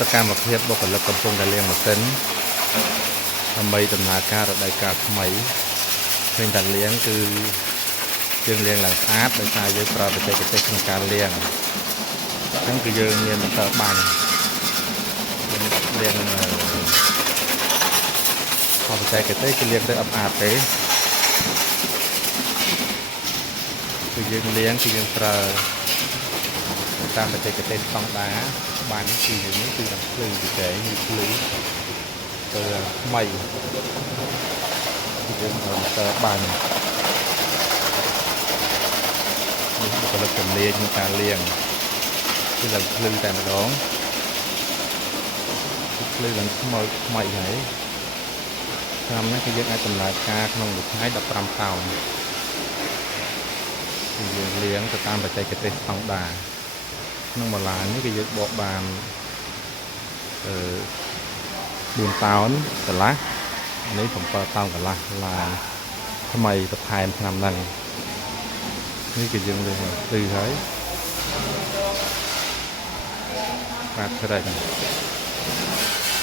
សកម្មភាពបុគ្គលិកកំពុងតែលាងម៉ាស៊ីនដើម្បីដំណើរការរដូវកាលថ្មីឃើញតែលាងគឺយើងលាងឡើងស្អាតដោយសារយើងប្រើបច្ចេកទេសក្នុងការលាងអញ្ចឹងគឺយើងមានតើបាញ់លាងបច្ចេកទេសគឺលាងទៅអត់ស្អាតទេគឺយើងលាងគឺយើងប្រើតាមបច្ចេកទេសស្តង់ដារបាញ់គឺយើងនេះគឺតាមភ្លឺពីតែគឺភ្លឺទៅថ្មីគឺយើងតើបាញ់នេះបុគ្គលិកជំនាញក្នុងការលាងគឺឡើងភ្លឺតែម្ដងភ្លឺឡើងថ្មីហើយតាមនេះគឺយើងអាចដំណើរការក្នុងមួយថ្ងៃ15តោនគឺយើងលាងទៅតាមបច្ចេកទេសស្តង់ដារក្នុងបន្លានេះគឺយើងបកបាន4តោនកន្លះនេះ7តោនកន្លះឡើងថ្មីបន្ថែមឆ្នាំហ្នឹងនេះគឺយើងលើកទៅហើយបាទស្រេច